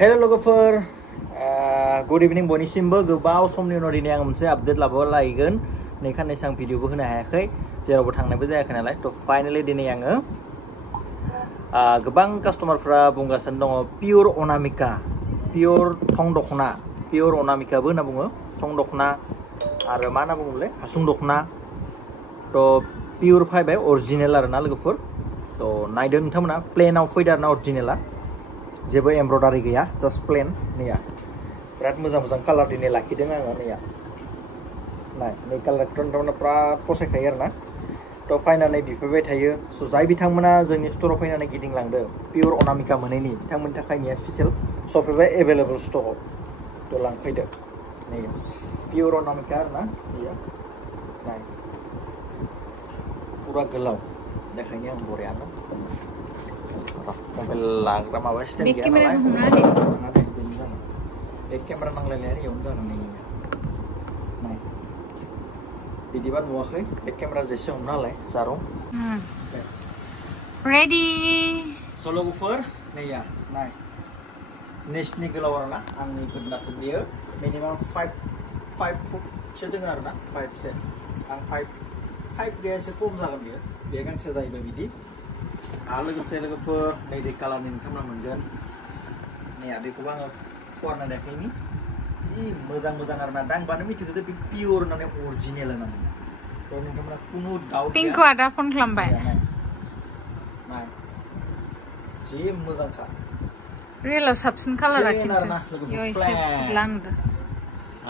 Hello लोगोफोर good इभिनिं बयनिसिमबो गोबाव समनि उनाव दिनै आं मोनसे आपडेट लाबोलायगोन नै खाननैसो आं भिडिअबो होनो हायाखै जेरावबो थांनायबो जायाखै नालाय थ फाइनाली दिनै आङो गोबां कास्टमारफोरा बुंगासिनो दङ पियर अनामिका पियर थं दखना पियर अनामिकाबो होनना बुङो थं दखना आरो मा होनना बुङोले हासुं दखना थ पियर फायबाय अरिजिनेल आरोना लोगोफोर थ नायदो नोंथांमोना प्लेनाव फैदो आरोना अरिजिनेला जेबो एमब्रयडारि गैया जस्ट प्लेन नैया बिराद मोजां मोजां कालार दिनै लाखिदों आङो नैया नाय नै कालारखौथ' नोंथांमोना बिराद फसायखायो आरोना थ फैनानै बिफैबाय थायो स जाय बिथांमोना जोंनि स्ट'राव फैनानै गिदिंलांदो पियर अनामिका मोनैनि बिथांमोननि थाखाय निया स्पेशल सफैबाय एभेलेबल स्टकआव थ लांफैदो नै पियर अनामिका आरोना बेयो नाय पुरा गोलाव देखायनो आं बरियानो मबाइल लाग्रा माबा स्टेन्ड गैया नालाय एक केमेरा नांलायनाया इयावनो जागोन नै बिदिबा नुवाखै एक केमेरा जेसे हमना लाय जारौ रेडी स लोगोफोर नैया नाय नेसनि गोलाव आरोना आंनि गोदनासो बेयो मिनिमाम 5 फुटसो दङ आरोना 5 से आं 5 गैया एसे खम जागोन बेयो बे गांसे जाहैबाय बिदि आरो लोगोसे लोगोफोर नैबे कालारनि नोंथांमोना मोनगोन नै बेखौबो आङो फुवारना देखायनि जि मोजां मोजां आरोना दांबानो मिथिगौ जे बे पियर होननानै अरिजिनेल होननानै थ नोंथांमोना खुनु डाउट पिंकखौ आदा फन खालामबाय नाय जि मोजांखा रियेलाव साबसिन कालारा खिन्थु यो एसे लांदो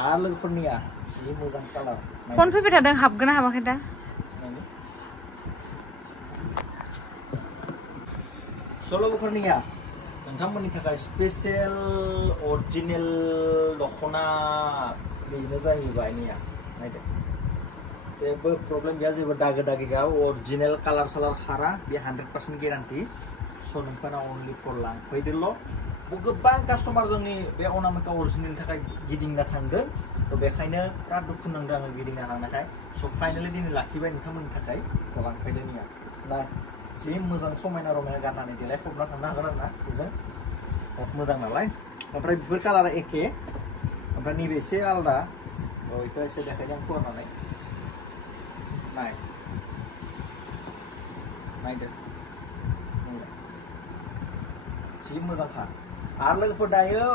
आरो लोगोफोरनिया जि मोजां कालार फन फैबाय थादों हाबगोन ना हाबाखै दा लोगोफोरनिया नोंथांमोननि थाखाय स्पेशल अरिजिनेल दखना बेनो जाहैबाय निया नायदो जेबो प्रब्लेम गैया जेबो दागो दागि गैया अरिजिनेल कालार सालार खारा बे 100% गेरान्टि स नोंथाङा अनलि फर लांफैदोल' गोबां कास्टमार जोंनि बे अनामिका अरिजिनेलनि थाखाय गिदिंना थांदों थ बेखायनो बिराद दुखु नांदों आङो गिदिंना थांनायखाय स फाइनाली दिनै लाखिबाय नोंथांमोननि थाखाय लांफैदो निया ना जि मोजां समायना रमायना गाननानै देलायफबना थांनो हागोन आरोना बेजों बहुत मोजां नालाय ओमफ्राय बेफोर कालारा एखे ओमफ्राय नैबे एसे आलादा बेखौ एसे देखायनो आं फुवारनानै नाय नायदो जि मोजांखा आरो लोगोफोर दायो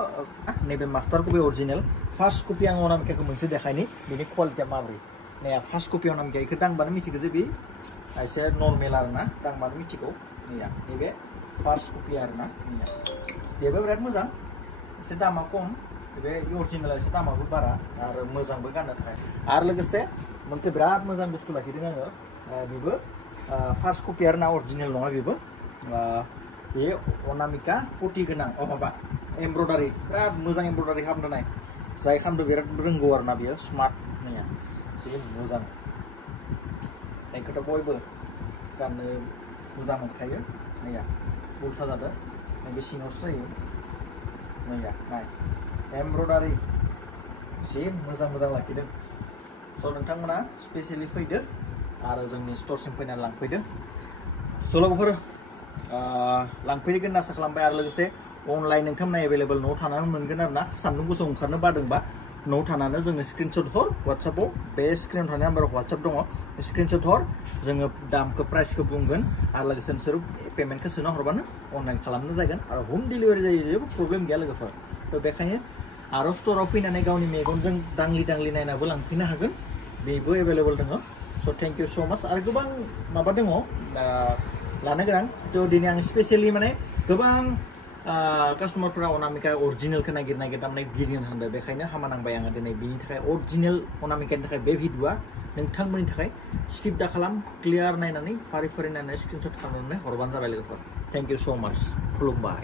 नैबे मास्टार कपि अरिजिनेल फार्स्ट कपि आं अनामिकाखौ मोनसे देखायनि बेनि क्वालिटिया माबोरै नै फार्स्ट कपि अनामिका बेखौ दांबानो मिथिगौ जे बे एसे नर्मेल आरोना दांबानो मिथिगौ नैया नैबे फार्स्ट कपि आरोना नैया बेबो बिराद मोजां एसे दामा खम बे अरिजिनेला एसे दामाबो बारा आरो मोजांबो गाननो थाखाय आरो लोगोसे मोनसे बिराद मोजां बुस्थु लाखिदों आङो बेबो फार्स्ट कपि आरोना अरिजिनेल नङा बेबो बे अनामिका पटि गोनां माबा एमब्रयडारि बिराद मोजां एमब्रयडारि खालामनाय जाय खालामदो बिराद रोंगौ आरोना बेयो स्मार्ट नैया एसे मोजां बेखौथ' बयबो गाननो मोजां मोनखायो नैया उल्था जादों नैबे सिङावसो जायो नैया नाय एमब्रयडारि जि मोजां मोजां लाखिदों स नोंथांमोना स्पेसियेलि फैदो आरो जोंनि स्ट'रसिम फैनानै लांफैदो स लोगोफोर लांफैगोन आसा खालामबाय आरो लोगोसे अनलाइन नोंथांमोना एभेलेबल न'आव थानानै मोनगोन आरोना सान्दुं गोसायाव ओंखारनो बादोंबा न'आव थानानै जोङो स्क्रिनशट हर वाट्सएपआव बे स्क्रिनाव थानाय नाम्बाराव वाट्सएप दङ स्क्रिनशट हर जोङो दामखौ प्राइसखौ बुंगोन आरो लोगोसे नोंसोर पेमेन्टखौ सोना हरबानो अनलाइन खालामनो जागोन आरो हम डिलिभारि जायो जेबो प्रब्लेम गैया लोगोफोर थ बेखायनो आरो स्ट'राव फैनानै गावनि मेगनजों दांलि दांलि नायनाबो लांफैनो हागोन बेबो एभेलेबल दङ स थेंक इउ स माच आरो गोबां माबा दङ लानो गोनां थ दिनै आं स्पेसियेलि माने गोबां कास्टमारफोरा अनामिका अरिजिनेलखौ नागिर दामनाय गिदिंनो थांदों बेखायनो हामा नांबाय आङो दिनै बिनि थाखाय अरिजिनेल अनामिकानि थाखाय बे भिडिअआ नोंथांमोननि थाखाय स्किप दा खालाम क्लियार नायनानै फारि फारि नायनानै स्क्रिनशट खालामनानै हरबानो जाबाय लोगोफोर थेंक इउ स माच खुलुमबाय